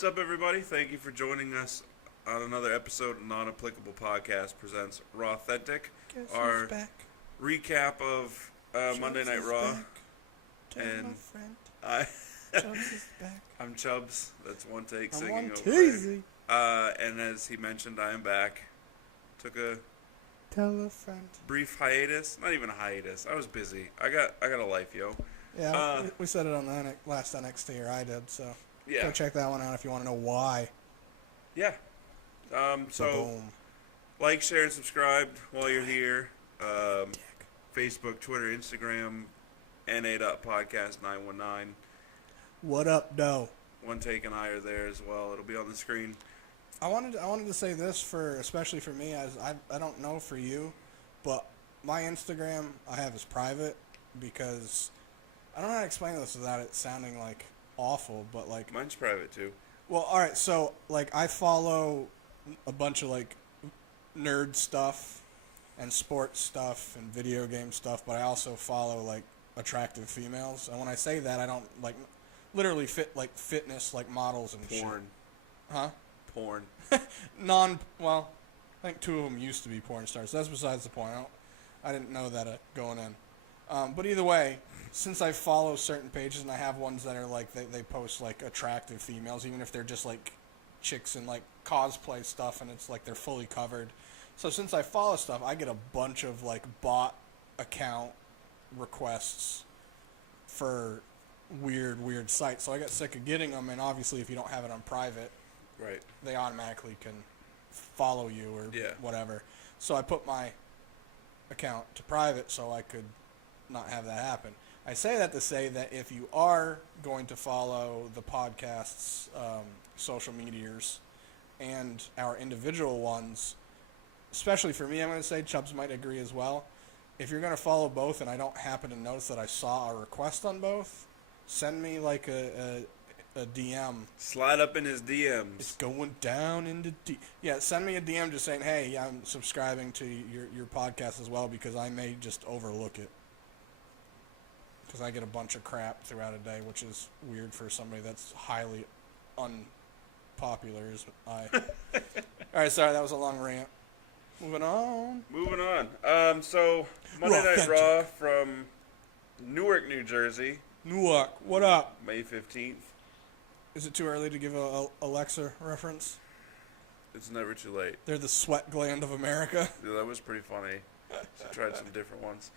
What's up, everybody? Thank you for joining us on another episode of Non-Applicable Podcast presents Raw-Thentic, our recap of Monday Night Raw. And Chubbs is back. I'm Chubbs. That's one take I'm singing one over teasy. there. And as he mentioned, I am back. Took a Tell a friend. brief hiatus. Not even a hiatus. I was busy. I got a life, yo. Yeah, we said it on the last NXT, or I did, so Yeah. go check that one out if you want to know why. Yeah. So Boom. like, share, and subscribe while you're here. Facebook, Twitter, Instagram, NA.podcast919. What up, doe? One Take and I are there as well. It'll be on the screen. I wanted to say this especially for me, as I don't know for you, but my Instagram I have is private because I don't know how to explain this without it sounding like awful, but like Mine's private too. well, all right, so like I follow a bunch of like nerd stuff and sports stuff and video game stuff, but I also follow like attractive females. And when I say that, I don't like literally fitness like models and Porn. shit. Huh? Porn. Well, I think two of them used to be porn stars. That's besides the point. I didn't know that going in. But either way, since I follow certain pages and I have ones that are like they post like attractive females, even if they're just like chicks in like cosplay stuff and it's like they're fully covered. So since I follow stuff, I get a bunch of like bot account requests for weird sites. So I got sick of getting them, and obviously if you don't have it on private, Right. they automatically can follow you or whatever. So I put my account to private so I could not have that happen. I say that to say that if you are going to follow the podcast's social medias and our individual ones, especially for me, I'm going to say, Chubbs might agree as well, if you're going to follow both and I don't happen to notice that I saw a request on both, send me like a DM. Slide up in his DMs. It's going down into yeah, send me a DM just saying, hey, I'm subscribing to your podcast as well, because I may just overlook it. Because I get a bunch of crap throughout a day, which is weird for somebody that's highly unpopular as I. Alright, sorry, that was a long rant. Moving on. So, Monday Night Raw from Newark, New Jersey. Newark, what up? May 15th. Is it too early to give a Alexa reference? It's never too late. They're the sweat gland of America. Yeah, that was pretty funny. So I tried some different ones.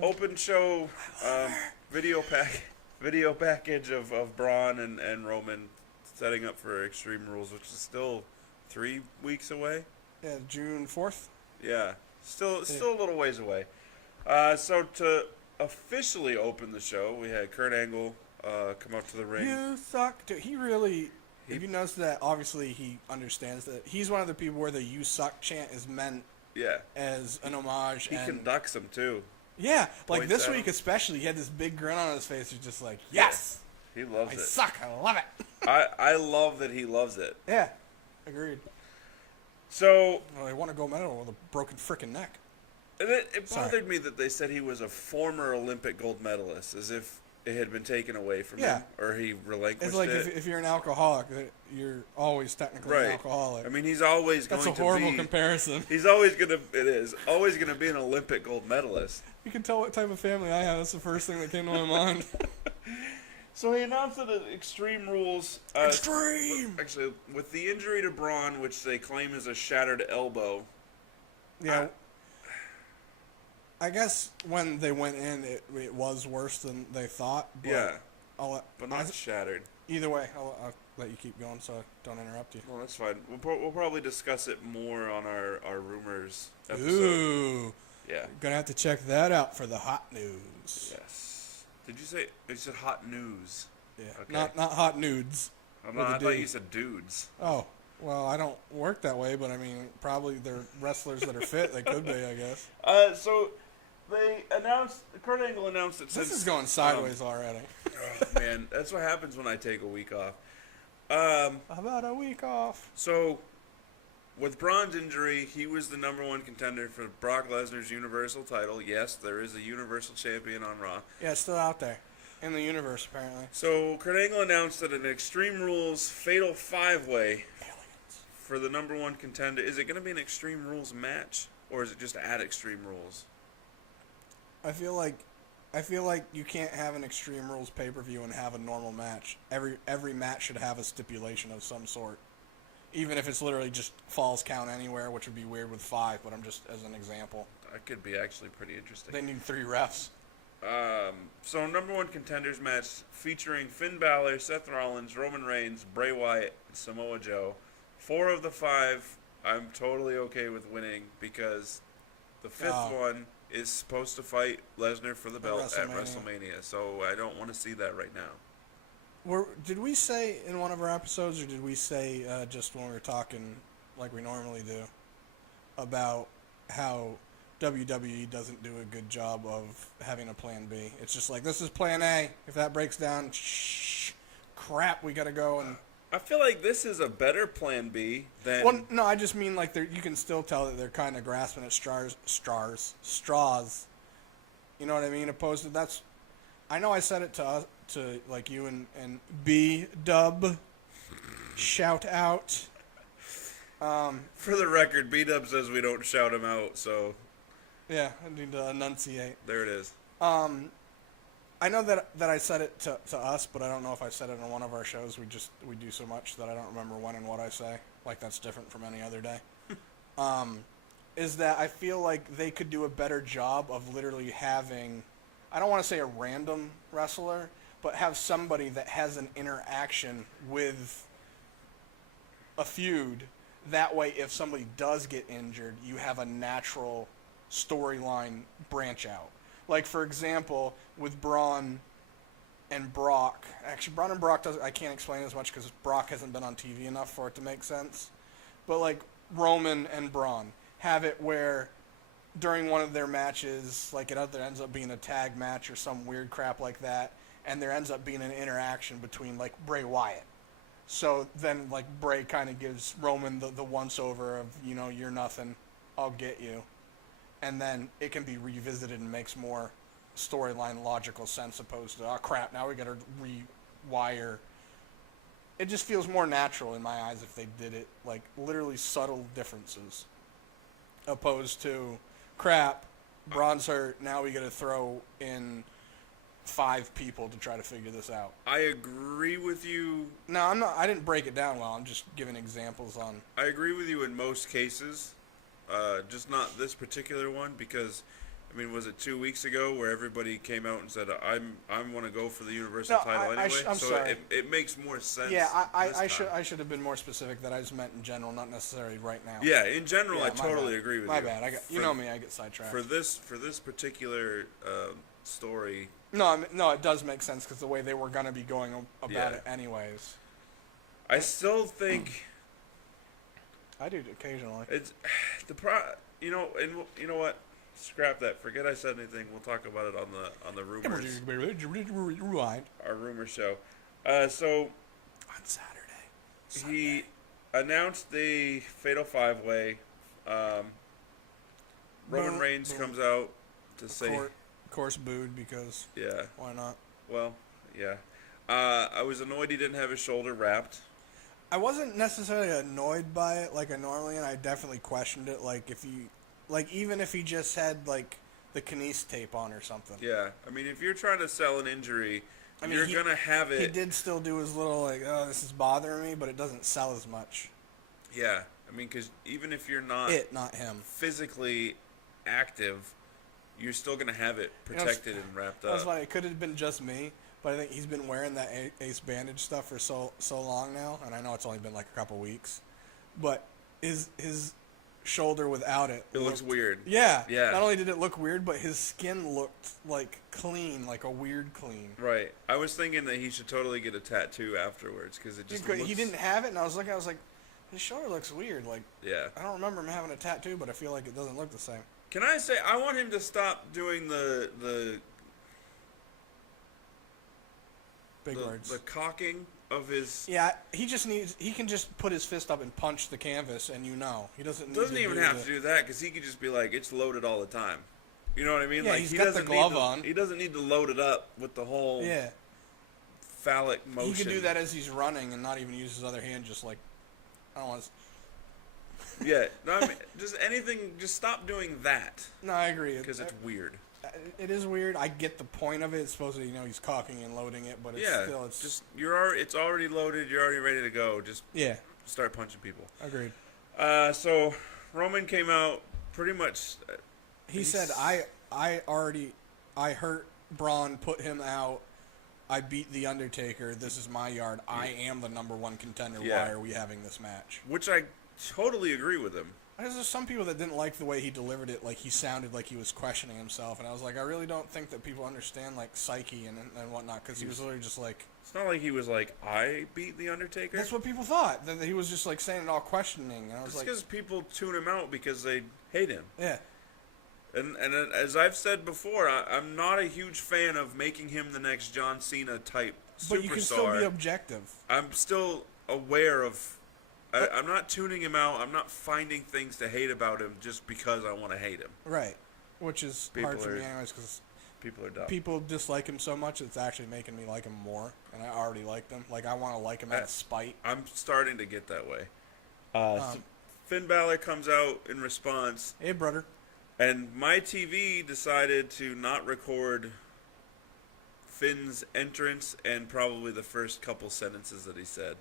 Open show video package of Braun and Roman setting up for Extreme Rules, which is still 3 weeks away. Yeah, June 4th. Yeah, still a little ways away. So to officially open the show, we had Kurt Angle come up to the ring. You suck. Dude, if you notice that, obviously he understands that he's one of the people where the "you suck" chant is meant as an homage. He conducts them too. Yeah, like this week especially, he had this big grin on his face. He's just like, yes! He loves it. I suck. I love it. I love that he loves it. Yeah, agreed. So... Well, they want to go medal with a broken frickin' neck. And it bothered me that they said he was a former Olympic gold medalist, as if it had been taken away from him, or he relinquished it. It's like if you're an alcoholic, you're always technically an alcoholic. I mean, he's always going to be... That's a horrible comparison. He's always going to... It is. Always going to be an Olympic gold medalist. You can tell what type of family I have. That's the first thing that came to my mind. So he announced that Extreme Rules... Extreme! Actually, with the injury to Braun, which they claim is a shattered elbow... Yeah. I guess when they went in, it was worse than they thought. But but not shattered. Either way, I'll let you keep going so I don't interrupt you. Well, that's fine. We'll probably discuss it more on our rumors episode. Ooh. Yeah. Gonna have to check that out for the hot news. Yes. Did you say... You said hot news. Yeah. Okay. Not hot nudes. I thought you said dudes. Oh. Well, I don't work that way, but I mean, probably they're wrestlers that are fit. They could be, I guess. So... They announced... Kurt Angle announced that This is going sideways already. Oh, man, that's what happens when I take a week off. How about a week off? So, with Braun's injury, he was the #1 contender for Brock Lesnar's Universal title. Yes, there is a Universal Champion on Raw. Yeah, it's still out there. in the universe, apparently. So, Kurt Angle announced that an Extreme Rules Fatal 5-Way for the number one contender. Is it going to be an Extreme Rules match, or is it just at Extreme Rules? I feel like you can't have an Extreme Rules pay-per-view and have a normal match. Every match should have a stipulation of some sort. Even if it's literally just falls count anywhere, which would be weird with 5, but I'm just as an example. That could be actually pretty interesting. They need 3 refs. So number one contenders match featuring Finn Balor, Seth Rollins, Roman Reigns, Bray Wyatt, and Samoa Joe. 4 of the 5, I'm totally okay with winning because the 5th one is supposed to fight Lesnar for the belt at WrestleMania. So I don't want to see that right now. Did we say in one of our episodes, or did we say just when we were talking like we normally do about how WWE doesn't do a good job of having a plan B? It's just like, this is plan A. If that breaks down, crap, we got to go and... I feel like this is a better plan B than... Well, no, I just mean like you can still tell that they're kind of grasping at straws. You know what I mean? Opposed to that's... I know I said it to like you and B-Dub. Shout out. For the record, B-Dub says we don't shout him out, so... Yeah, I need to enunciate. There it is. I know that I said it to us, but I don't know if I said it on one of our shows. We do so much that I don't remember when and what I say. Like, that's different from any other day. Is that I feel like they could do a better job of literally having, I don't want to say a random wrestler, but have somebody that has an interaction with a feud. That way, if somebody does get injured, you have a natural storyline branch out. Like, for example, with Braun and Brock. Actually, Braun and Brock, I can't explain as much because Brock hasn't been on TV enough for it to make sense. But, like, Roman and Braun have it where during one of their matches, like, it either ends up being a tag match or some weird crap like that, and there ends up being an interaction between, like, Bray Wyatt. So then, like, Bray kind of gives Roman the once-over of, you know, you're nothing, I'll get you. And then it can be revisited and makes more storyline logical sense opposed to, oh crap, now we got to rewire. It just feels more natural in my eyes if they did it, like literally subtle differences. Opposed to, crap, Braun's hurt, now we got to throw in 5 people to try to figure this out. I agree with you. No, I didn't break it down well, I'm just giving examples on. I agree with you in most cases. Just not this particular one because, I mean, was it 2 weeks ago where everybody came out and said, I want to go for the Universal title anyway? I'm sorry. It makes more sense. Yeah, I should have been more specific that I just meant in general, not necessarily right now. Yeah, in general, I totally agree with you. My bad. You know me, I get sidetracked. For this particular story. No, it does make sense because the way they were going to be going about it anyways. I still think... I do occasionally. It's you know what? Scrap that. Forget I said anything. We'll talk about it on the rumors. Our rumor show. So on Saturday, he announced the Fatal 5-Way. Roman Reigns comes out to say, of course, booed because why not? Well, yeah. I was annoyed he didn't have his shoulder wrapped. I wasn't necessarily annoyed by it like I normally, and I definitely questioned it. Like even if he just had like the kinese tape on or something. Yeah, I mean, if you're trying to sell an injury, you're gonna have it. He did still do his little like, oh, this is bothering me, but it doesn't sell as much. Yeah, I mean, because even if you're not him, physically active, you're still gonna have it protected and wrapped up. That's why it could have been just me. But I think he's been wearing that ace bandage stuff for so long now, and I know it's only been like a couple weeks. But his shoulder without it looks weird. Yeah. Not only did it look weird, but his skin looked like clean, like a weird clean. Right. I was thinking that he should totally get a tattoo afterwards because it just looks... He didn't have it, and I was like, his shoulder looks weird. Like, yeah. I don't remember him having a tattoo, but I feel like it doesn't look the same. Can I say I want him to stop doing the words. The cocking of his... Yeah, he can just put his fist up and punch the canvas, and he doesn't even have to do that, because he could just be like, it's loaded all the time. You know what I mean? Yeah, like he's he got doesn't the glove need to, on. He doesn't need to load it up with the whole phallic motion. He could do that as he's running and not even use his other hand. Just like I don't want to. Yeah, no, I mean, just anything. Just stop doing that. No, I agree. Because it's weird. It is weird. I get the point of it. It's supposed to, he's cocking and loading it, but it's just it's already loaded. You're already ready to go. Just start punching people. Agreed. So Roman came out pretty much. He said, I hurt Braun, put him out. I beat The Undertaker. This is my yard. I am the number one contender. Yeah. Why are we having this match? Which I totally agree with him. There's some people that didn't like the way he delivered it. Like, he sounded like he was questioning himself. And I was like, I really don't think that people understand, like, psyche and whatnot. Because he was literally just like... It's not like he was like, I beat The Undertaker. That's what people thought. That he was just, like, saying it all questioning. And I was like... It's because people tune him out because they hate him. Yeah. And as I've said before, I'm not a huge fan of making him the next John Cena type superstar. But you can still be objective. I'm still aware of... I'm not tuning him out. I'm not finding things to hate about him just because I want to hate him. Right. Which is hard for me anyways because... People are dumb. People dislike him so much, it's actually making me like him more. And I already liked him. Like, I want to like him out of spite. I'm starting to get that way. So Finn Balor comes out in response. Hey, brother. And my TV decided to not record Finn's entrance and probably the first couple sentences that he said.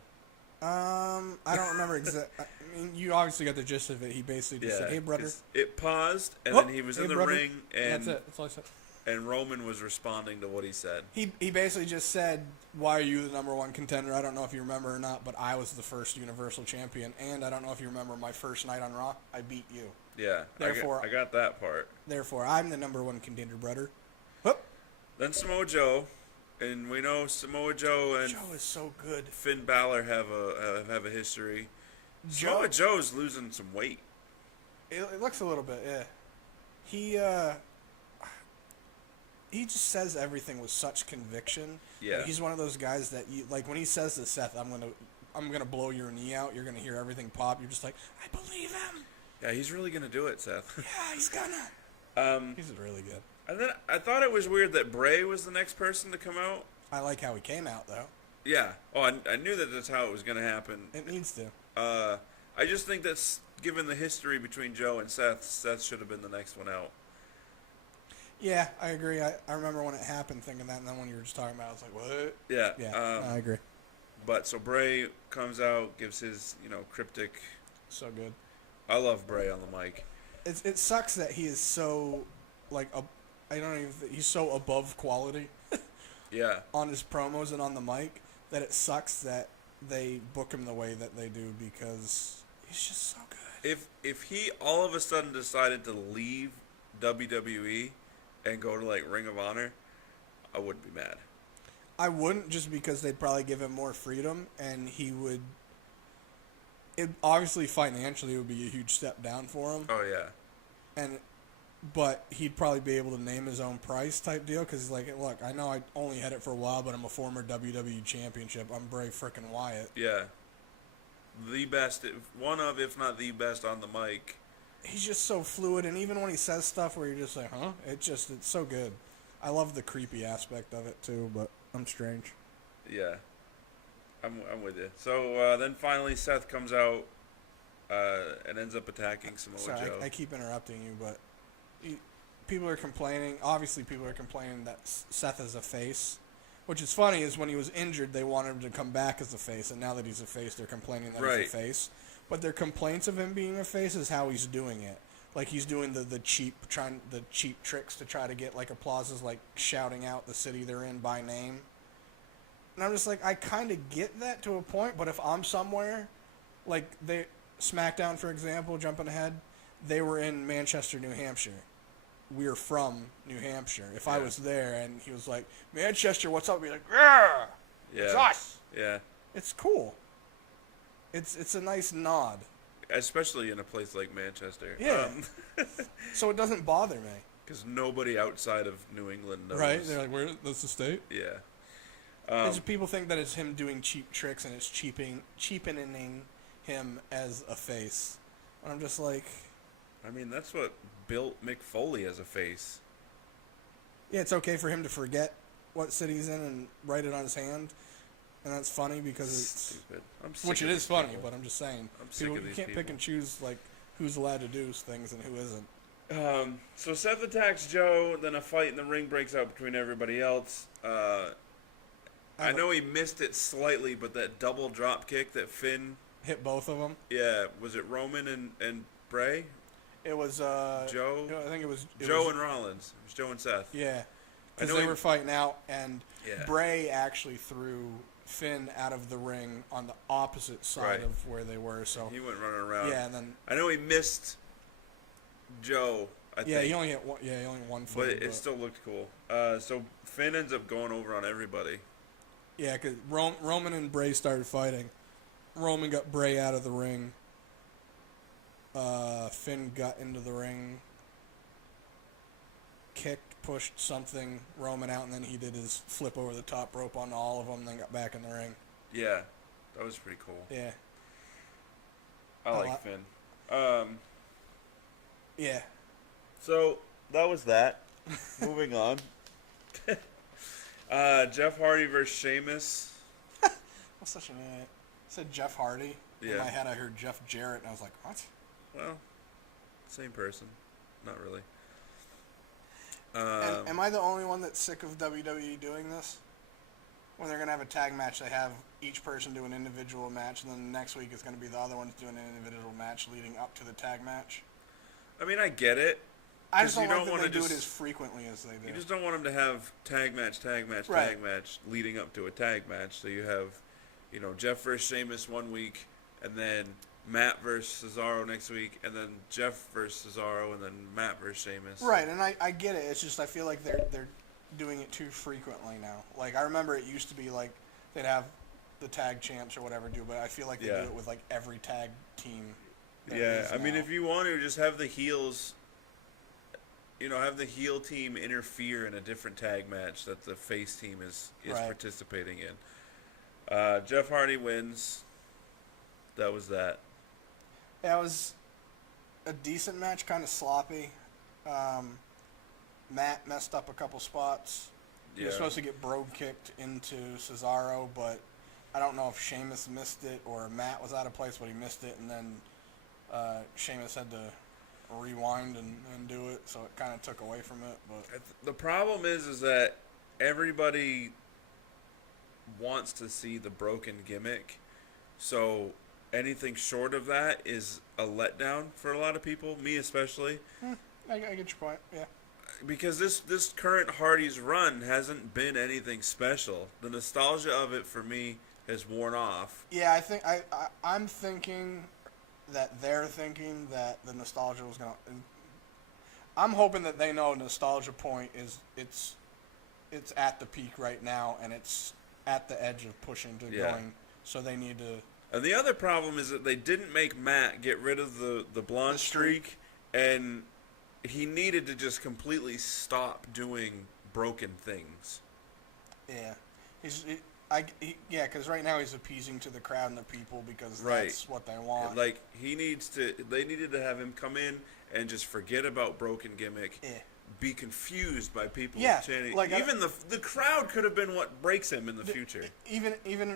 I don't remember exactly. I mean, you obviously got the gist of it. He basically just said, "Hey, brother." It paused, and then he was in the brother. ring, and that's it. That's all I said. And Roman was responding to what he said. He basically just said, "Why are you the number one contender?" I don't know if you remember or not, but I was the first Universal Champion, and I don't know if you remember my first night on Raw. I beat you. Yeah, Therefore, I got that part. Therefore, I'm the number one contender, brother. Whoop. Then Samoa Joe, and we know Samoa Joe and Joe is so good. Finn Balor have a history. Samoa Joe's losing some weight. It looks a little bit, yeah. He just says everything with such conviction. Yeah. He's one of those guys that you like when he says to Seth, I'm gonna blow your knee out. You're gonna hear everything pop. You're just like, I believe him. Yeah, he's really gonna do it, Seth. Yeah, he's gonna. He's really good. And then I thought it was weird that Bray was the next person to come out. I like how he came out though. Yeah. Oh, I knew that's how it was gonna happen. It needs to. I just think that's given the history between Joe and Seth should have been the next one out. Yeah, I agree. I remember when it happened thinking that, and then when you were just talking about it, I was like, what? Yeah. Yeah, I agree. But so Bray comes out, gives his, cryptic. So good. I love Bray on the mic. It sucks that he is so, he's so above quality. Yeah. On his promos and on the mic, that it sucks that they book him the way that they do because he's just so good. If he all of a sudden decided to leave WWE and go to Ring of Honor, I wouldn't be mad. I wouldn't, just because they'd probably give him more freedom, and he would. It obviously financially would be a huge step down for him. Oh yeah. But he'd probably be able to name his own price type deal because he's like, look, I know I only had it for a while, but I'm a former WWE championship. I'm Bray frickin' Wyatt. Yeah. The best, one of, if not the best on the mic. He's just so fluid, and even when he says stuff where you're just like, huh? It's so good. I love the creepy aspect of it too, but I'm strange. Yeah. I'm with you. So then finally Seth comes out and ends up attacking Samoa Joe. I keep interrupting you, but people are complaining. Obviously, people are complaining that Seth is a face. Which is funny is when he was injured, they wanted him to come back as a face, and now that he's a face, they're complaining that he's a face. But their complaints of him being a face is how he's doing it. Like he's doing the cheap tricks to try to get applauses, like shouting out the city they're in by name. And I'm just like, I kind of get that to a point, but if I'm somewhere, SmackDown for example, jumping ahead, they were in Manchester, New Hampshire. We're from New Hampshire. If I was there and he was like, Manchester, what's up? I'd be like, yeah, it's us. Yeah. It's cool. It's a nice nod. Especially in a place like Manchester. Yeah. So it doesn't bother me. Because nobody outside of New England knows. Right? They're like, where? That's the state? Yeah. People think that it's him doing cheap tricks and it's cheapening him as a face. And I'm just like... I mean, that's what built Mick Foley as a face. Yeah, it's okay for him to forget what city he's in and write it on his hand. And that's funny because it's stupid. I'm sick which of it these is funny, people. but I'm just saying. I'm sick of You these can't pick people. and choose like who's allowed to do things and who isn't. So Seth attacks Joe, then a fight in the ring breaks out between everybody else. I know he missed it slightly, but that double drop kick that Finn Hit both of them. yeah, was it Roman and Bray? It was Joe? I think it was Joe and Rollins. It was Joe and Seth. Yeah, I because know they he- were fighting out, and Yeah. Bray actually threw Finn out of the ring on the opposite side Right. of where they were. So He went running around. yeah, and then I know he missed Joe, I yeah, think. he only hit one. Yeah, he only had one But foot. it still looked cool. So Finn ends up going over on everybody. Yeah, because Roman and Bray started fighting. Roman got Bray out of the ring. Finn got into the ring, kicked, pushed something, Roman out, and then he did his flip over the top rope on all of them, then got back in the ring. Yeah, that was pretty cool. Yeah. I A like lot. Finn. Yeah. So that was that. Moving on. Jeff Hardy versus Sheamus. What's such an idiot? I said Jeff Hardy. In Yeah. my head, I heard Jeff Jarrett, and I was like, what? Well, same person. Not really. And am I the only one that's sick of WWE doing this? When they're going to have a tag match, they have each person do an individual match, and then next week it's going to be the other ones doing an individual match leading up to the tag match. I mean, I get it. I just 'Cause don't you like don't that wanna they do it just- as frequently as they do. You just don't want them to have tag match, Right. leading up to a tag match. So you have, Jeff versus Sheamus one week, and then Matt versus Cesaro next week, and then Jeff versus Cesaro, and then Matt versus Sheamus. Right, and I get it. It's just I feel like they're doing it too frequently now. Like, I remember it used to be like they'd have the tag champs or whatever do, but I feel like they Yeah. do it with like every tag team. that Yeah, is I mean, now. if you want to, just have the heels, have the heel team interfere in a different tag match that the face team is Right. participating in. Jeff Hardy wins. That was that. Yeah, it was a decent match, kind of sloppy. Matt messed up a couple spots. He was Yeah. supposed to get brogue kicked into Cesaro, but I don't know if Sheamus missed it or Matt was out of place, but he missed it, and then Sheamus had to rewind and do it, so it kind of took away from it. But The problem is that everybody wants to see the broken gimmick, so anything short of that is a letdown for a lot of people, me especially, I get your point. Yeah. because this current Hardy's run hasn't been anything special. The nostalgia of it for me has worn off. Yeah, I think I'm thinking that they're thinking that the nostalgia was gonna. I'm hoping that they know nostalgia point is it's at the peak right now, and it's at the edge of pushing to Yeah. going. So they need to. And the other problem is that they didn't make Matt get rid of the blonde The streak. streak, and he needed to just completely stop doing broken things. Yeah, because right now he's appeasing to the crowd and the people because Right. that's what they want. Like, they needed to have him come in and just forget about broken gimmick, Yeah. be confused by people Yeah, chanting. like, Even the crowd could have been what breaks him in the future. Even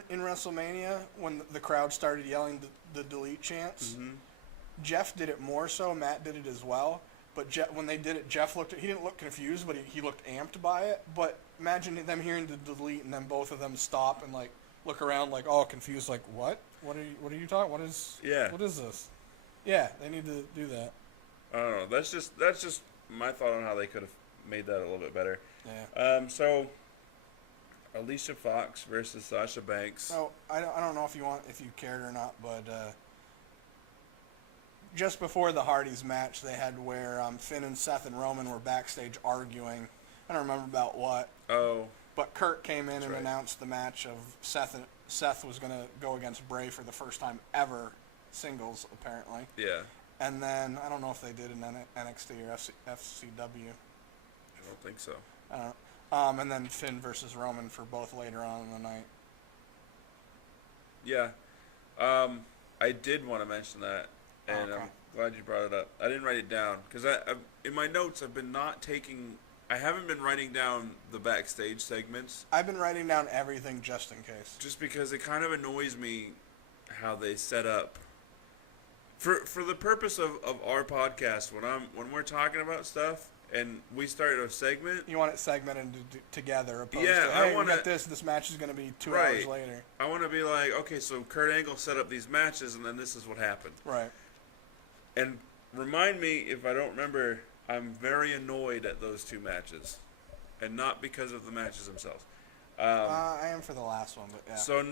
in WrestleMania, when the crowd started yelling the delete chants, Mm-hmm. Jeff did it more so. Matt did it as well. But when they did it, Jeff he didn't look confused, but he looked amped by it. But imagine them hearing the delete and then both of them stop and like look around like all confused, like what? What are you talking? What is this? Yeah, they need to do that. I don't know. That's just my thought on how they could have made that a little bit better. Yeah. So Alicia Fox versus Sasha Banks. So I don't know if you cared or not, but just before the Hardys match, they had where Finn and Seth and Roman were backstage arguing. I don't remember about what. Oh, But Kurt came in and right. announced the match of Seth was going to go against Bray for the first time ever, singles apparently. yeah. And then I don't know if they did in NXT or FCW. I don't think so. I don't know. And then Finn versus Roman for both later on in the night. Yeah. I did want to mention that, and Okay. I'm glad you brought it up. I didn't write it down because in my notes I've been not taking I haven't been writing down the backstage segments. I've been writing down everything just in case. Just because it kind of annoys me how they set up. For the purpose of our podcast, when we're talking about stuff and we start a segment, you want it segmented together. Opposed yeah, to, hey, we got this. This match is going to be 2 hours later. I want to be like, okay, so Kurt Angle set up these matches, and then this is what happened. Right. And remind me if I don't remember. I'm very annoyed at those 2 matches, and not because of the matches themselves. I am for the last one, but yeah. So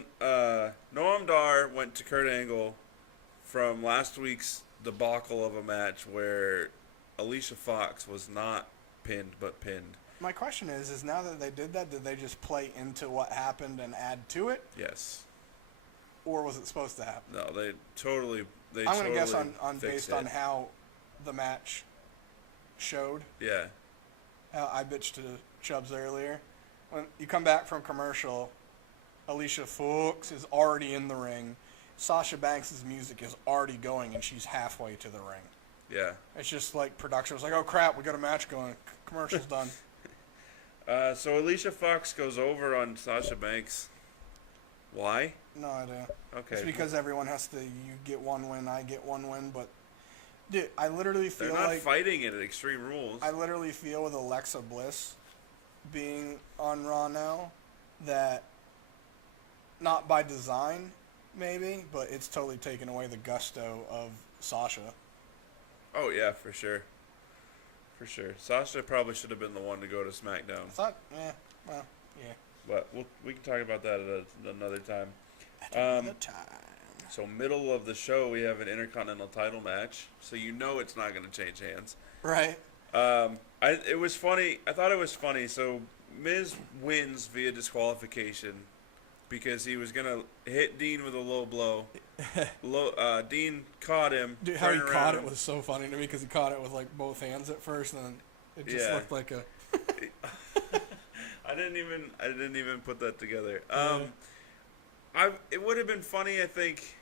Noam Dar went to Kurt Angle from last week's debacle of a match where Alicia Fox was not pinned but pinned. My question is now that they did that, did they just play into what happened and add to it? Yes. Or was it supposed to happen? No, they totally. I'm going to guess on based on how the match showed. Yeah. I bitched to Chubbs earlier. When you come back from commercial, Alicia Fox is already in the ring. Sasha Banks' music is already going, and she's halfway to the ring. Yeah. It's just like production was like, oh crap, we got a match going. Commercial's done. So Alicia Fox goes over on Sasha Banks. Why? No idea. Okay. It's because everyone has to. You get one win, I get one win, but dude, I literally feel they're not like fighting it at Extreme Rules. I literally feel with Alexa Bliss being on Raw now that not by design. Maybe, but it's totally taken away the gusto of Sasha. Oh, yeah, for sure. For sure. Sasha probably should have been the one to go to SmackDown. I thought, well, yeah. But we can talk about that at another time. At another time. So, middle of the show, we have an Intercontinental title match. So, you know it's not going to change hands. Right. It was funny. I thought it was funny. So, Miz wins via disqualification. Because he was going to hit Dean with a low blow. Dean caught him. Dude, how he caught it was so funny to me because he caught it with like both hands at first, and then it just looked like a. I didn't even put that together. It would have been funny, I think,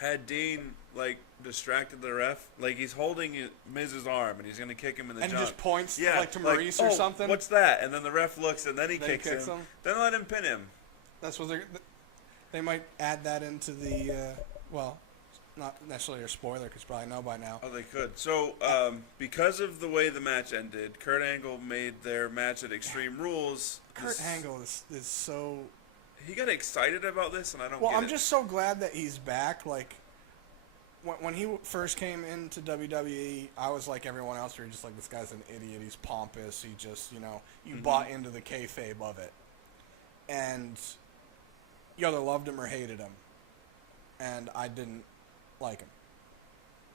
had Dean like distracted the ref. Like he's holding Miz's arm and he's going to kick him in the junk. And he just points like to Maurice or something. What's that? And then the ref looks and then he kicks him. Then let him pin him. That's what they might add that into the, not necessarily a spoiler because probably know by now. Oh, they could. So, because of the way the match ended, Kurt Angle made their match at Extreme Rules. Kurt Angle is so... He got excited about this, and I don't get it. Well, I'm just so glad that he's back. Like, when he first came into WWE, I was like everyone else. You're just like, this guy's an idiot. He's pompous. He just, you bought into the kayfabe of it. And... you either loved him or hated him. And I didn't like him.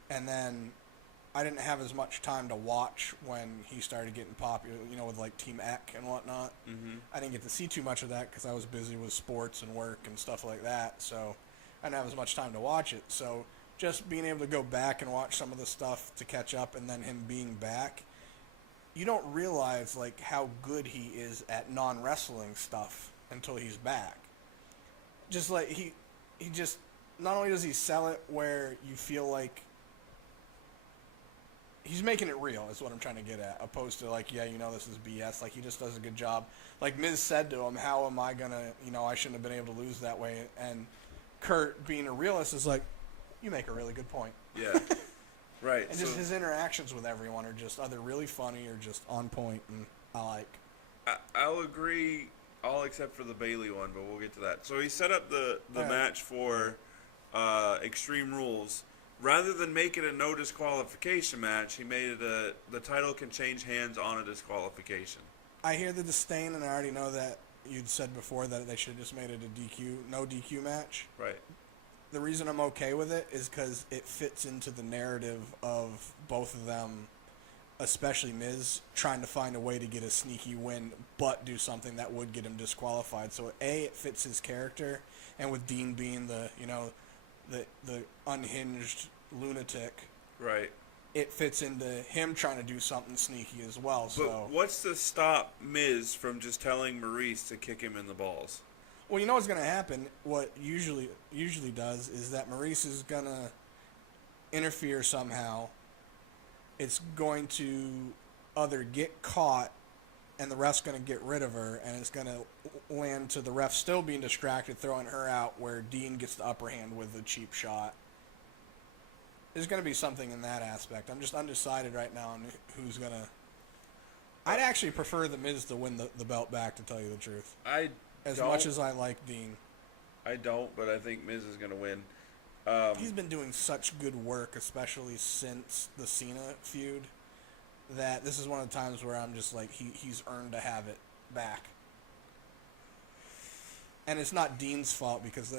And then I didn't have as much time to watch when he started getting popular, with like Team Eck and whatnot. Mm-hmm. I didn't get to see too much of that because I was busy with sports and work and stuff like that. So I didn't have as much time to watch it. So just being able to go back and watch some of the stuff to catch up and then him being back, you don't realize like how good he is at non-wrestling stuff until he's back. Just like he just not only does he sell it where you feel like he's making it real is what I'm trying to get at, opposed to like, this is BS. Like he just does a good job. Like Miz said to him, how am I gonna, I shouldn't have been able to lose that way. And Kurt, being a realist, is like, you make a really good point. Yeah, right. And just his interactions with everyone are just either really funny or just on point, and I like. I'll agree. All except for the Bailey one, but we'll get to that. So he set up the match for Extreme Rules. Rather than make it a no disqualification match, he made it the title can change hands on a disqualification. I hear the disdain, and I already know that you'd said before that they should have just made it a no DQ match. Right. The reason I'm okay with it is because it fits into the narrative of both of them, especially Miz, trying to find a way to get a sneaky win, but do something that would get him disqualified. So, it fits his character, and with Dean being the unhinged lunatic, right? It fits into him trying to do something sneaky as well. But what's to stop Miz from just telling Maurice to kick him in the balls? Well, you know what's going to happen. What usually does is that Maurice is going to interfere somehow. It's going to either get caught and the ref's going to get rid of her, and it's going to land to the ref still being distracted, throwing her out, where Dean gets the upper hand with a cheap shot. There's going to be something in that aspect. I'm just undecided right now on who's going to... I'd actually prefer The Miz to win the belt back, to tell you the truth. As much as I like Dean. I don't, but I think Miz is going to win. He's been doing such good work, especially since the Cena feud, that this is one of the times where I'm just like, he's earned to have it back. And it's not Dean's fault, because,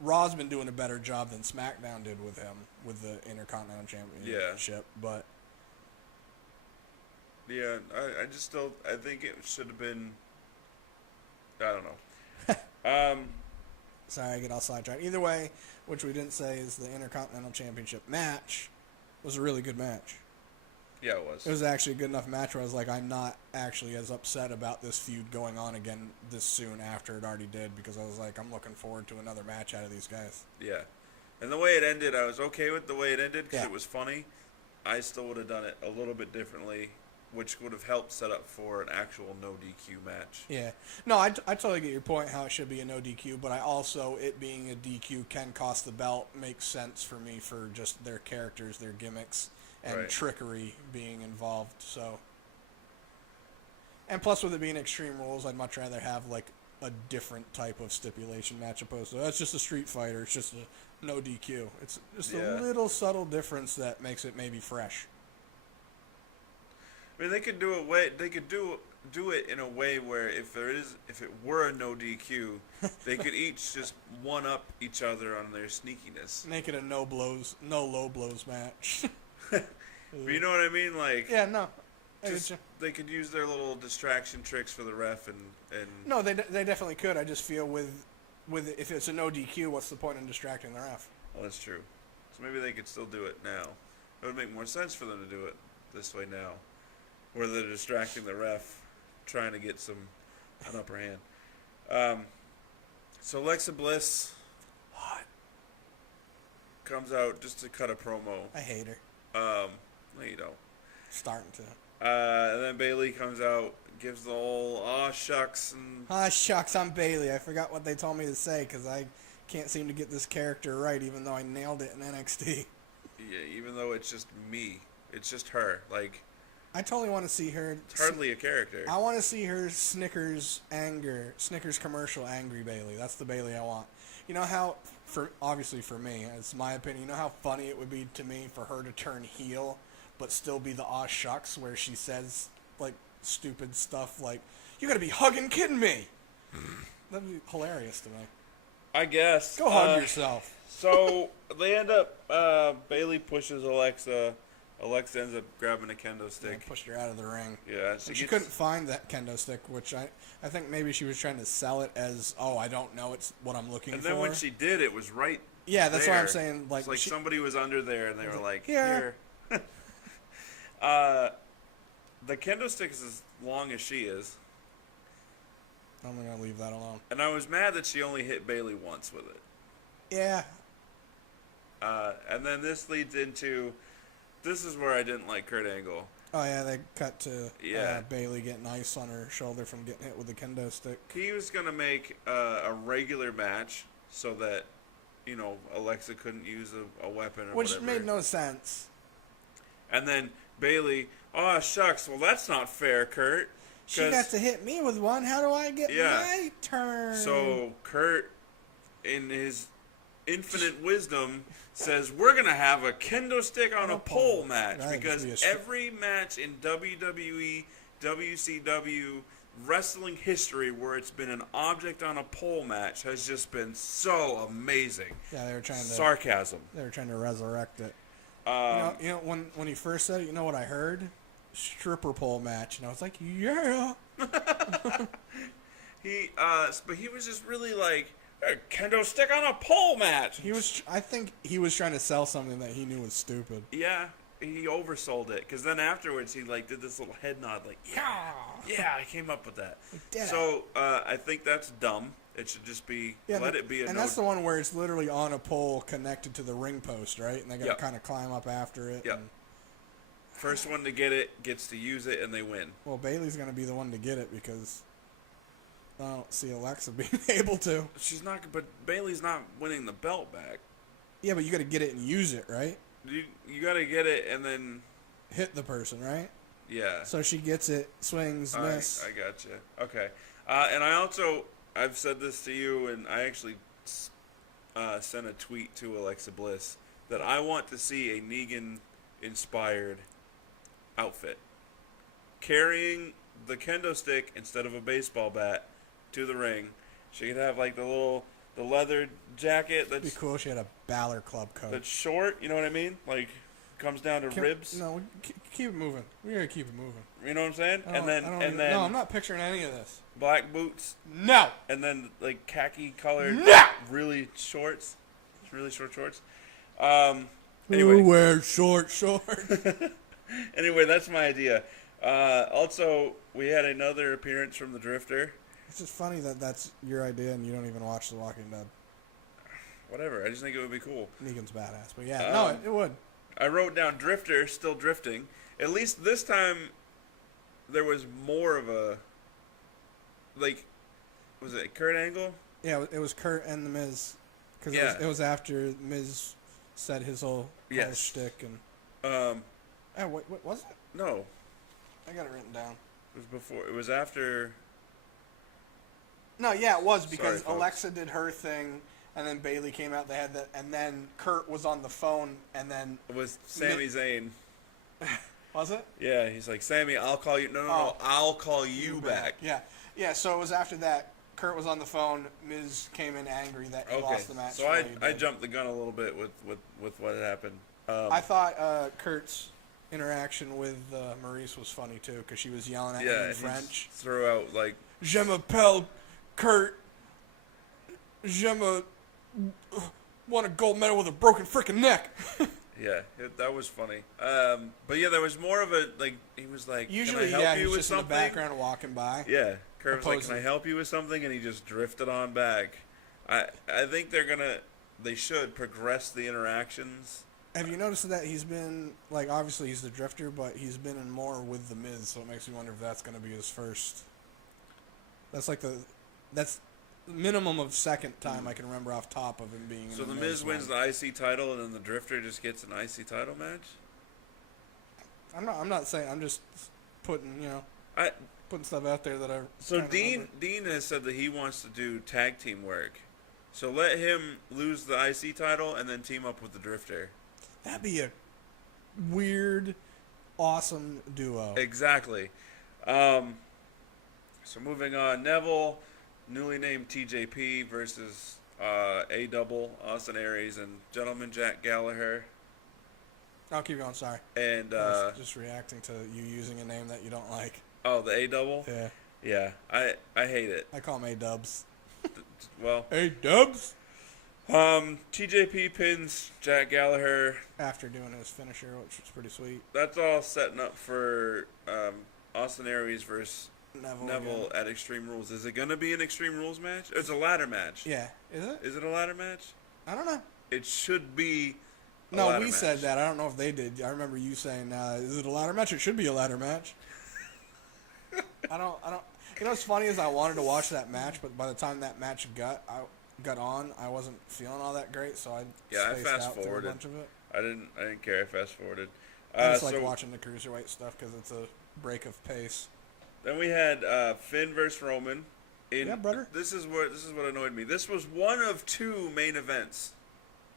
Raw's been doing a better job than SmackDown did with him, with the Intercontinental Championship, but... Yeah, I think it should have been, I don't know. Sorry, I get all sidetracked. Either way, which we didn't say, is the Intercontinental Championship match was a really good match. Yeah, it was. It was actually a good enough match where I was like, I'm not actually as upset about this feud going on again this soon after it already did, because I was like, I'm looking forward to another match out of these guys. Yeah. And the way it ended, I was okay with the way it ended because it was funny. I still would have done it a little bit differently, which would have helped set up for an actual no DQ match. Yeah. No, I totally get your point how it should be a no DQ, but I also, it being a DQ can cost the belt, makes sense for me for just their characters, their gimmicks, and trickery being involved. So, and plus with it being Extreme Rules, I'd much rather have like a different type of stipulation match opposed to, that's just a street fighter, it's just a no DQ. It's just a little subtle difference that makes it maybe fresh. I mean, they could do it in a way where if it were a no DQ, they could each just one up each other on their sneakiness. Make it a no low blows match. But you know what I mean? Like, yeah, no. They could use their little distraction tricks for the ref and No, they definitely could. I just feel with if it's a no DQ, what's the point in distracting the ref? Well, that's true. So maybe they could still do it now. It would make more sense for them to do it this way now, where they're distracting the ref, trying to get an upper hand. So Alexa Bliss comes out just to cut a promo. I hate her. No, you don't. Starting to. And then Bayley comes out, gives the whole "aw shucks" and shucks, I'm Bayley. I forgot what they told me to say because I can't seem to get this character right, even though I nailed it in NXT. Yeah, even though it's just me, it's just her. Like, I totally want to see her. It's hardly a character. I want to see her Snickers commercial angry Bayley. That's the Bayley I want. You know how, obviously for me, it's my opinion, you know how funny it would be to me for her to turn heel, but still be the aw shucks, where she says, like, stupid stuff like, you gotta be hugging kidding me. That'd be hilarious to me. I guess. Go hug yourself. So, they end up, Bayley pushes Alexa. Alexa ends up grabbing a kendo stick. Yeah, pushed her out of the ring. Yeah. She couldn't find that kendo stick, which I think maybe she was trying to sell it as, I don't know, it's what I'm looking for. And then when she did, it was right Yeah, that's there. what I'm saying. Like, it's like somebody was under there, and they were like, here. The kendo stick is as long as she is. I'm going to leave that alone. And I was mad that she only hit Bayley once with it. Yeah. And then this leads into... This is where I didn't like Kurt Angle. Oh, yeah, they cut to Bayley getting ice on her shoulder from getting hit with the kendo stick. He was going to make a regular match so that, Alexa couldn't use a weapon or whatever. Which made no sense. And then Bayley, oh, shucks, well, that's not fair, Kurt. She got to hit me with one. How do I get my turn? So Kurt, in his infinite wisdom, says we're going to have a kendo stick on a pole match, because every match in WWE, WCW, wrestling history where it's been an object on a pole match has just been so amazing. Yeah, they were trying to... Sarcasm. They were trying to resurrect it. When he first said it, you know what I heard? Stripper pole match. And I was like, yeah. But he was just really like, a kendo stick on a pole match. I think he was trying to sell something that he knew was stupid. Yeah, he oversold it. Because then afterwards he did this little head nod like, yeah, I came up with that. So I think that's dumb. It should just be, let it be a... And that's the one where it's literally on a pole connected to the ring post, right? And they got to kind of climb up after it. Yep. First one to get it gets to use it, and they win. Well, Bailey's going to be the one to get it because I don't see Alexa being able to. She's not, but Bailey's not winning the belt back. Yeah, but you got to get it and use it, right? You got to get it and then hit the person, right? Yeah. So she gets it, swings, miss. I gotcha. Okay. And I've said this to you, and I actually sent a tweet to Alexa Bliss that I want to see a Negan-inspired outfit. Carrying the kendo stick instead of a baseball bat to the ring. She could have like the leather jacket that's... It'd be cool if she had a Balor Club coat. That's short, you know what I mean? Like, comes down to ribs. No, keep it moving. We gotta keep it moving. You know what I'm saying? No, I'm not picturing any of this. Black boots. No. And then like khaki colored. No. Really shorts. Really short shorts. Anyway. Who wears short shorts? Anyway, that's my idea. Also, we had another appearance from the Drifter. It's just funny that that's your idea and you don't even watch The Walking Dead. Whatever. I just think it would be cool. Negan's badass, but yeah, no, it would. I wrote down Drifter still drifting. At least this time, there was more of a, like, was it Kurt Angle? Yeah, it was Kurt and The Miz, because it was after Miz said his whole shtick and. What was it? No. I got it written down. It was before. It was after. No, yeah, it was because Alexa did her thing. And then Bailey came out. They had that, and then Kurt was on the phone, and then it was Sami Zayn. Was it? Yeah, he's like, Sammy, I'll call you. No, I'll call you back. Yeah. So it was after that. Kurt was on the phone. Miz came in angry that he lost the match. So I jumped the gun a little bit with what had happened. I thought Kurt's interaction with Maurice was funny too because she was yelling at him in French. Threw out like, "Je m'appelle Kurt. Won a gold medal with a broken freaking neck." Yeah, that was funny. But yeah, there was more of a, like, he was like, usually, can I help you he was with just something? in the background walking by. Yeah, Kurt was like, can I help you with something? And he just drifted on back. I think they should progress the interactions. Have you noticed that he's been, like, obviously he's the Drifter, but he's been in more with The Miz, so it makes me wonder if that's going to be his first. That's minimum of second time I can remember off top of him being. So the Miz wins the IC title, and then the Drifter just gets an IC title match. I'm not saying. I'm just putting putting stuff out there that I. So Dean has said that he wants to do tag team work. So let him lose the IC title and then team up with the Drifter. That'd be a weird, awesome duo. Exactly. So moving on, Neville, newly named TJP versus A-Double, Austin Aries, and Gentleman Jack Gallagher. I'll keep going, sorry. And I was just reacting to you using a name that you don't like. Oh, the A-Double? Yeah. Yeah, I hate it. I call him A-Dubs. Well. A-Dubs? TJP pins Jack Gallagher. After doing his finisher, which was pretty sweet. That's all setting up for Austin Aries versus Neville at Extreme Rules. Is it going to be an Extreme Rules match? It's a ladder match. Yeah. Is it? Is it a ladder match? I don't know. It should be a No, ladder we match. said that. I don't know if they did. I remember you saying, is it a ladder match? It should be a ladder match. I don't. You know what's funny is I wanted to watch that match, but by the time that match got on, I wasn't feeling all that great, so I spaced out through a bunch of it. I didn't care. I fast forwarded. I just like watching the cruiserweight stuff because it's a break of pace. Then we had Finn versus Roman. Yeah, brother. This is what annoyed me. This was one of two main events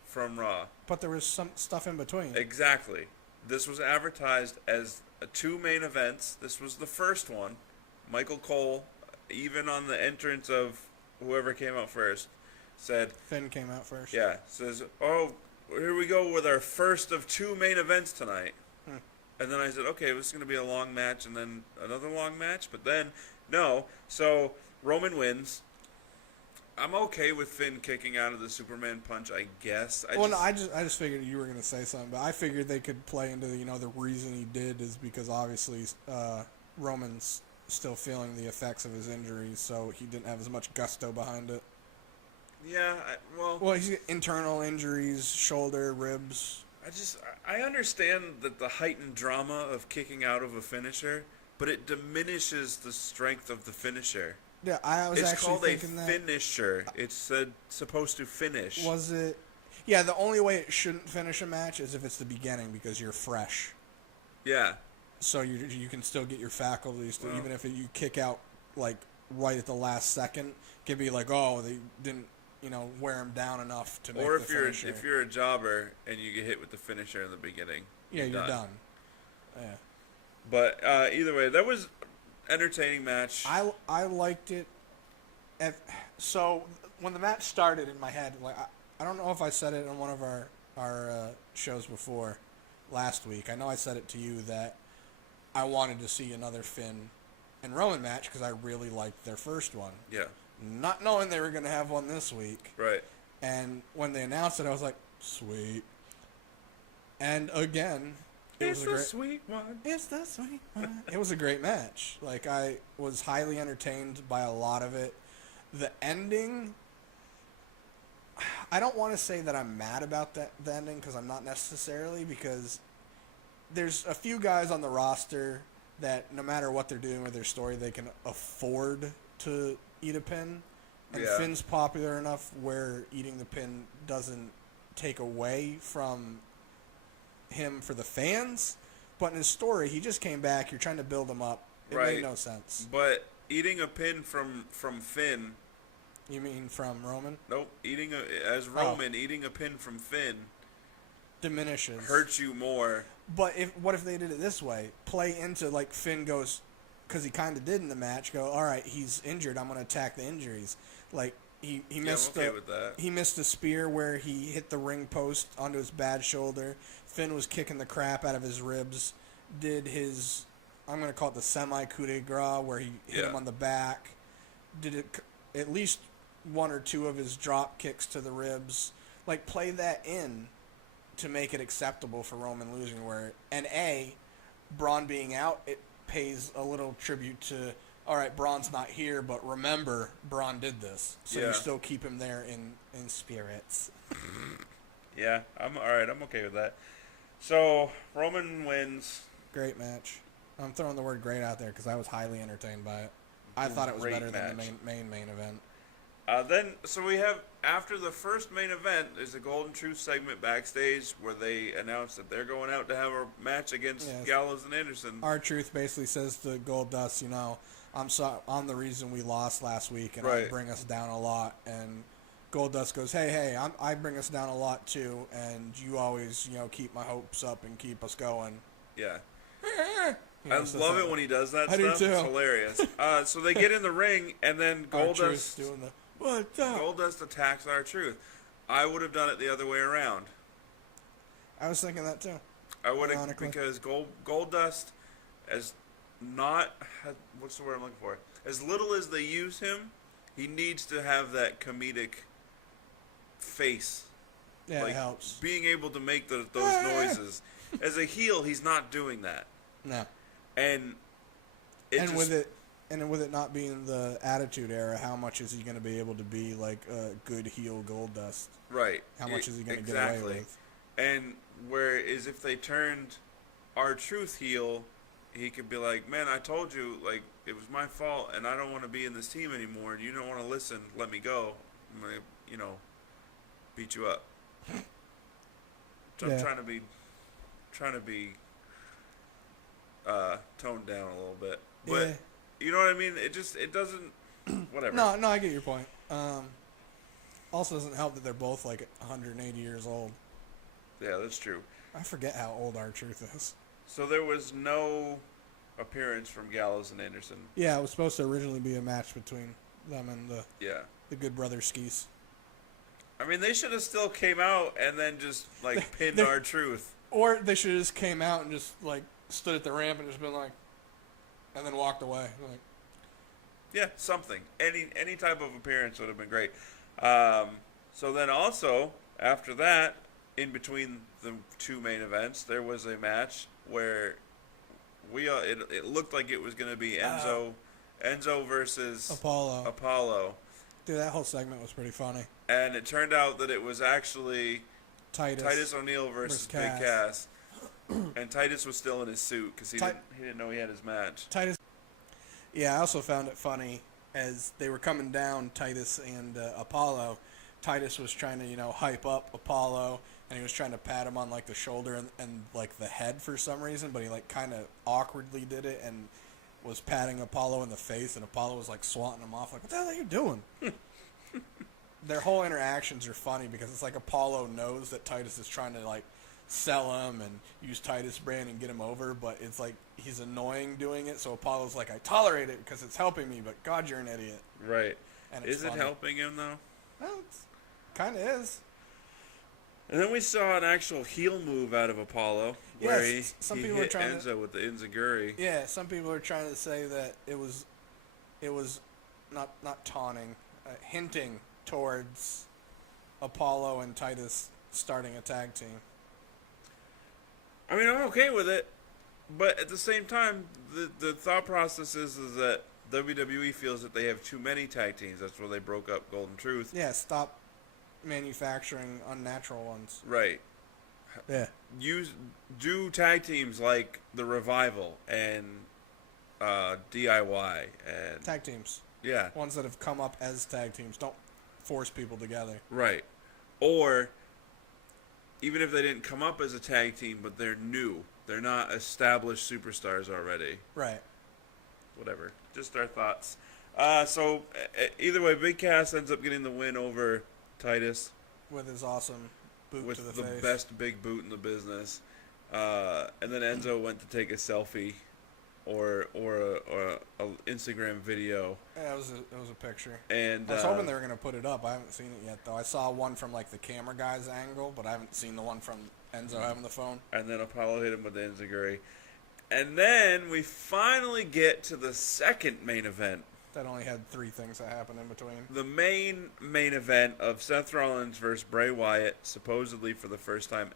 from Raw. But there was some stuff in between. Exactly. This was advertised as two main events. This was the first one. Michael Cole, even on the entrance of whoever came out first, said... Finn came out first. Yeah. Says, oh, here we go with our first of two main events tonight. And then I said, okay, this is going to be a long match and then another long match. But then, no. So, Roman wins. I'm okay with Finn kicking out of the Superman punch, I guess. I just figured you were going to say something. But I figured they could play into the reason he did is because obviously Roman's still feeling the effects of his injuries. So he didn't have as much gusto behind it. Yeah, Well, he's got internal injuries, shoulder, ribs. I understand that the heightened drama of kicking out of a finisher, but it diminishes the strength of the finisher. Yeah, I was actually thinking that. It's called a finisher. It's supposed to finish. Was it? Yeah, the only way it shouldn't finish a match is if it's the beginning because you're fresh. Yeah. So you can still get your faculties, even if you kick out like right at the last second. It can be like, oh, they didn't, wear him down enough to make the finisher. Or if you're a jobber and you get hit with the finisher in the beginning. Yeah, you're done. Yeah. But either way, that was entertaining match. I liked it. So when the match started in my head, like I don't know if I said it on one of our shows before last week. I know I said it to you that I wanted to see another Finn and Roman match because I really liked their first one. Yeah. Not knowing they were going to have one this week. Right. And when they announced it, I was like, sweet. And again, it's the sweet one. It's the sweet one. It was a great match. Like, I was highly entertained by a lot of it. The ending, I don't want to say that I'm mad about the ending because I'm not necessarily, because there's a few guys on the roster that no matter what they're doing with their story, they can afford to eat a pin. And Finn's popular enough where eating the pin doesn't take away from him for the fans. But in his story, he just came back. You're trying to build him up. It made no sense. But eating a pin from Finn. You mean from Roman? Nope. Eating a pin from Finn diminishes. Hurts you more. But what if they did it this way? Play into, like, Finn goes, because he kind of did in the match, go, all right, he's injured, I'm going to attack the injuries. Like, he missed with that. He missed a spear where he hit the ring post onto his bad shoulder. Finn was kicking the crap out of his ribs. Did his, I'm going to call it the semi-coup de grace, where he hit him on the back. Did it at least one or two of his drop kicks to the ribs. Like, play that in to make it acceptable for Roman losing. And Braun being out, it pays a little tribute to, all right, Braun's not here, but remember, Braun did this. So you still keep him there in spirits. Yeah, I'm all right. I'm okay with that. So, Roman wins. Great match. I'm throwing the word great out there because I was highly entertained by it. I thought it was better than the main event. So we have, after the first main event, there's a Golden Truth segment backstage where they announce that they're going out to have a match against Gallows and Anderson. R-Truth basically says to Goldust, I'm the reason we lost last week, and I bring us down a lot. And Goldust goes, hey, I bring us down a lot too, and you always, keep my hopes up and keep us going. Yeah. I love it when he does that stuff. It's hilarious. So they get in the ring, and then Goldust attacks R-Truth. I would have done it the other way around. I was thinking that too. I would have, because Goldust, what's the word I'm looking for? As little as they use him, he needs to have that comedic face. Yeah, it helps. Being able to make those noises. As a heel, he's not doing that. No. And with it not being the Attitude Era, how much is he going to be able to be like a good heel Goldust? Right. How much is he going to get away with? And whereas if they turned R-Truth heel, he could be like, man, I told you, like, it was my fault, and I don't want to be in this team anymore, and you don't want to listen, let me go. I'm going to, beat you up. So I'm trying to be toned down a little bit. But you know what I mean? It doesn't whatever. No, I get your point. Also doesn't help that they're both like 180 years old. Yeah, that's true. I forget how old R-Truth is. So there was no appearance from Gallows and Anderson. Yeah, it was supposed to originally be a match between them and the Good Brother Skis. I mean, they should have still came out and then just pinned R-Truth. Or they should have just came out and just stood at the ramp and just been and then walked away. Yeah, something. Any type of appearance would have been great. So then also, after that, in between the two main events, there was a match where it looked like it was going to be Enzo versus Apollo. Dude, that whole segment was pretty funny. And it turned out that it was actually Titus O'Neil versus Big Cass. And Titus was still in his suit because he didn't know he had his match. Titus. Yeah, I also found it funny as they were coming down, Titus and Apollo. Titus was trying to, hype up Apollo, and he was trying to pat him on, like, the shoulder and like, the head for some reason, but he, like, kind of awkwardly did it and was patting Apollo in the face, and Apollo was, like, swatting him off, like, what the hell are you doing? Their whole interactions are funny because it's like Apollo knows that Titus is trying to, like, sell him and use Titus brand and get him over, but it's like he's annoying doing it, so Apollo's like, I tolerate it because it's helping me, but God, you're an idiot. Right. And is it helping him, though? Well, it kind of is. And then we saw an actual heel move out of Apollo, where he hit Enzo with the enziguri. Yeah, some people are trying to say that it was not taunting, hinting towards Apollo and Titus starting a tag team. I mean, I'm okay with it, but at the same time, the thought process is that WWE feels that they have too many tag teams. That's why they broke up Golden Truth. Yeah, stop manufacturing unnatural ones. Right. Yeah. Do tag teams like the Revival and DIY and tag teams. Yeah. Ones that have come up as tag teams. Don't force people together. Right. Or even if they didn't come up as a tag team, but they're new. They're not established superstars already. Right. Whatever. Just our thoughts. So either way, Big Cass ends up getting the win over Titus. With his awesome boot to the face. With the best big boot in the business. And then Enzo went to take a selfie or a Instagram video. Yeah, it was a picture. And I was hoping they were going to put it up. I haven't seen it yet, though. I saw one from, like, the camera guy's angle, but I haven't seen the one from Enzo having the phone. And then Apollo hit him with the enziguri. And then we finally get to the second main event. That only had 3 things that happened in between. The main event of Seth Rollins versus Bray Wyatt, supposedly for the first time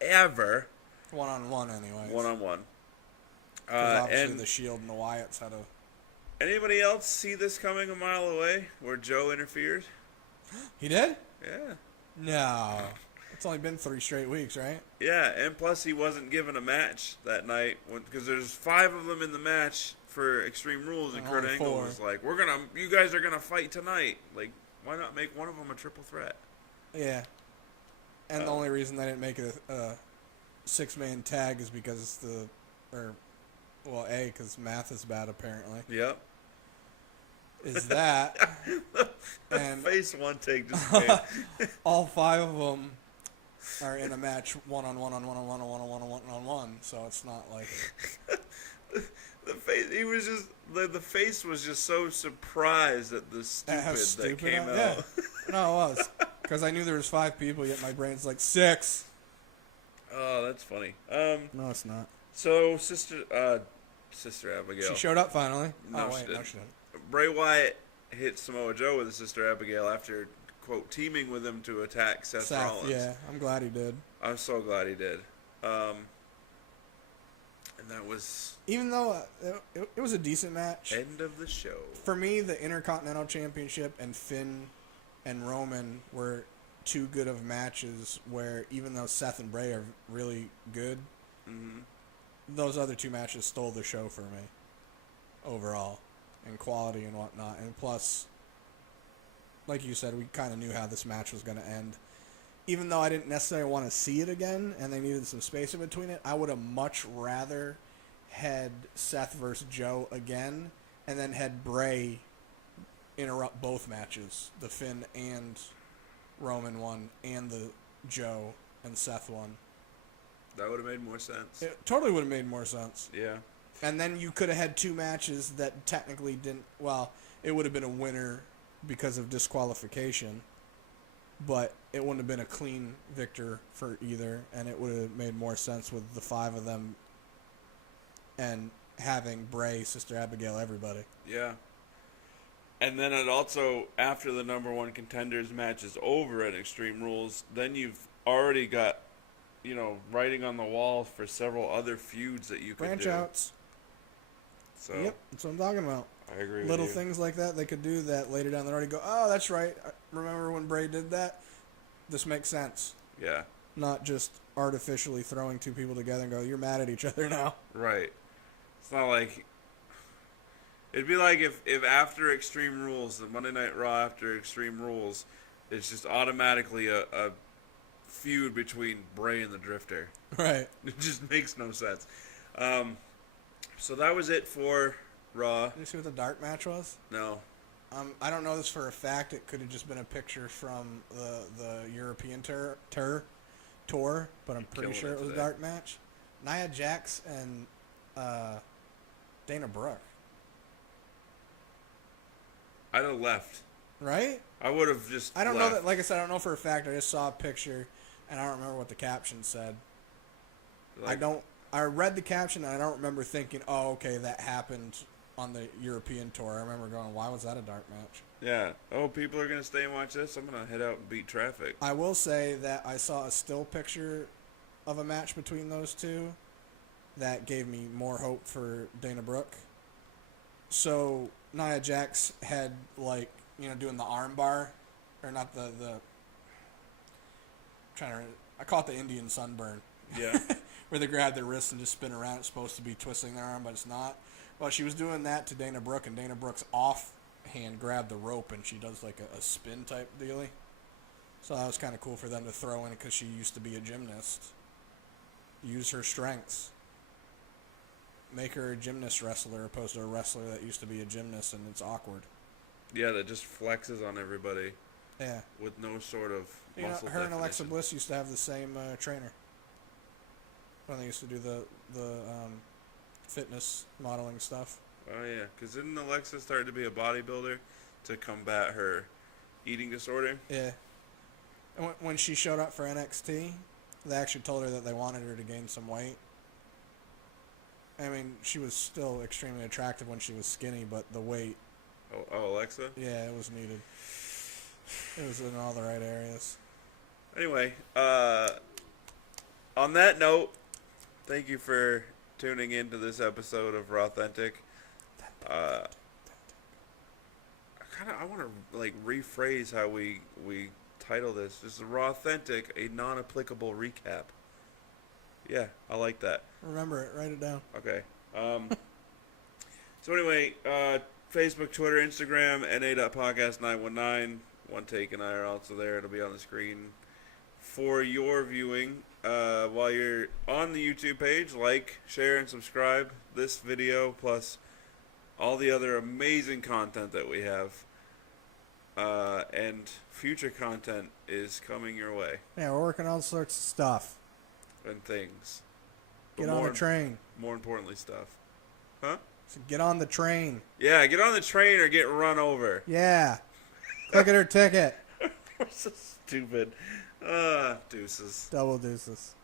ever. One-on-one, anyways. One-on-one. Obviously and the Shield and the Wyatts had a... Anybody else see this coming a mile away, where Joe interfered? He did? Yeah. No. It's only been 3 straight weeks, right? Yeah, and plus he wasn't given a match that night, because there's 5 of them in the match for Extreme Rules, and Kurt Angle was like, you guys are gonna fight tonight. Like, why not make one of them a triple threat? Yeah. And the only reason they didn't make it a 6-man tag is because because math is bad, apparently. Yep. Is that. And face one take just came. All 5 of them are in a match one-on-one, so it's not like... The face was just so surprised at the stupid that came out. Yeah. No, it was. Because I knew there was 5 people, yet my brain's like 6. Oh, that's funny. No, it's not. So, Sister Abigail. She showed up finally. No, she didn't. didn't. Bray Wyatt hit Samoa Joe with his Sister Abigail after, quote, teaming with him to attack Seth Rollins. Yeah, I'm glad he did. I'm so glad he did. And that was... Even though it was a decent match. End of the show. For me, the Intercontinental Championship and Finn and Roman were 2 good of matches where even though Seth and Bray are really good, those other 2 matches stole the show for me overall in quality and whatnot. And plus, like you said, we kind of knew how this match was going to end. Even though I didn't necessarily want to see it again and they needed some space in between it, I would have much rather had Seth versus Joe again and then had Bray interrupt both matches, the Finn and Roman one and the Joe and Seth one. That would have made more sense. It totally would have made more sense. Yeah. And then you could have had 2 matches that technically didn't... Well, it would have been a winner because of disqualification, but it wouldn't have been a clean victor for either, and it would have made more sense with the 5 of them and having Bray, Sister Abigail, everybody. Yeah. And then it also, after the number 1 contenders match is over at Extreme Rules, then you've already got, writing on the wall for several other feuds that you could branch do. outs. So, yep, that's what I'm talking about. I agree with Little you. things like that they could do that later down the road. You go, oh, that's right. Remember when Bray did that? This makes sense. Yeah. not just artificially throwing two people together and go, you're mad at each other now. Right. It's not like... It'd be like if after Extreme Rules, the Monday Night Raw after Extreme Rules, it's just automatically a feud between Bray and the Drifter. Right. It just makes no sense. So that was it for Raw. Did you see what the dark match was? No. I don't know this for a fact. It could have just been a picture from the European tour, but I'm pretty sure it was a dark match. Nia Jax and Dana Brooke. I'd have left. Right? I would have just I don't left. know that. Like I said, I don't know for a fact. I just saw a picture, and I don't remember what the caption said. Like, I read the caption, and I don't remember thinking, oh, okay, that happened on the European tour. I remember going, why was that a dark match? Yeah. Oh, people are going to stay and watch this? I'm going to head out and beat traffic. I will say that I saw a still picture of a match between those two that gave me more hope for Dana Brooke. So Nia Jax had, like, you know, doing the arm bar, or not the I call it the Indian sunburn. Yeah. Where they grab their wrist and just spin around. It's supposed to be twisting their arm, but it's not. Well, she was doing that to Dana Brooke, and Dana Brooke's offhand grabbed the rope, and she does like a spin type dealy. So that was kind of cool for them to throw in because she used to be a gymnast. Use her strengths. Make her a gymnast wrestler opposed to a wrestler that used to be a gymnast, and it's awkward. Yeah, that just flexes on everybody. Yeah. With no sort of muscle her and definition. Alexa Bliss used to have the same trainer. When they used to do the fitness modeling stuff. Oh, yeah. Because didn't Alexa start to be a bodybuilder to combat her eating disorder? Yeah. And when she showed up for NXT, they actually told her that they wanted her to gain some weight. I mean, she was still extremely attractive when she was skinny, but the weight... Oh, Alexa? Yeah, it was needed. It was in all the right areas. Anyway, on that note, thank you for tuning in to this episode of Raw-Thentic. I want to like rephrase how we title this. This is Raw-Thentic, a non-applicable recap. Yeah, I like that. Remember it. Write it down. Okay. So anyway, Facebook, Twitter, Instagram, na.podcast919. One Take and I are also there. It'll be on the screen for your viewing. While you're on the YouTube page, like, share, and subscribe this video, plus all the other amazing content that we have. And future content is coming your way. Yeah, we're working on all sorts of stuff. And things. Get on the train. More importantly, stuff. Huh? So get on the train. Yeah, get on the train or get run over. Yeah. Look at her ticket. We're so stupid. Deuces. Double deuces.